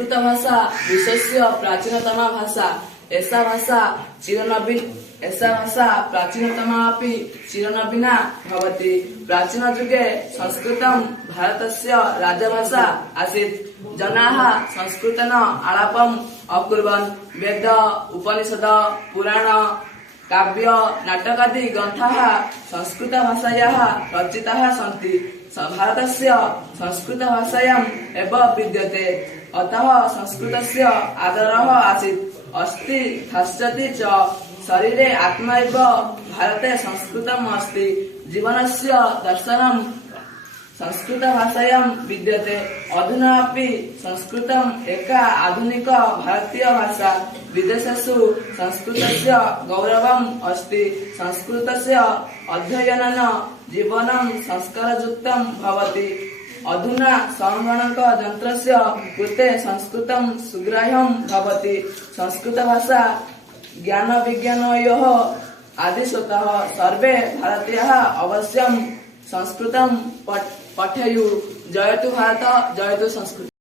संस्कृत भाषा विश्वस्य प्राचीनतमा भाषा। ऐसा भाषा प्राचीनतमा अपि चिरनवीना भवति। प्राचीन युगे संस्कृतं भारतस्य राजभाषा आसीत्। जनाः संस्कृतेन आलापम् अकुर्वन्। वेद, उपनिषद, पुराण, काव्य, नाटकादि ग्रन्थाः संस्कृत भाषायाः रचिताः सन्ति। भारतस्य संस्कृत भाषायाम् एव विद्यते। अतः संस्कृतस्य आदरः आसीत्, अस्ति, भाष्यति च। शरीरे आत्मा एव भारते संस्कृतम् अस्ति। जीवनस्य दर्शनं संस्कृत भाषायां विद्यते। अधुना अपि संस्कृतम् एका आधुनिक भारतीय भाषा। विदेशेषु संस्कृतस्य गौरवम् अस्ति। संस्कृतस्य अध्ययनेन जीवनं संस्कारयुक्तं भवति। अधुना संगणक यन्त्रस्य कृते संस्कृतं सुग्राह्यं भवति। संस्कृत भाषा ज्ञान विज्ञानयोः आदिस्रोतः। सर्वे भारतीयाः अवश्यं संस्कृतं पठेयुः। जयतु भारत, जयतु संस्कृत।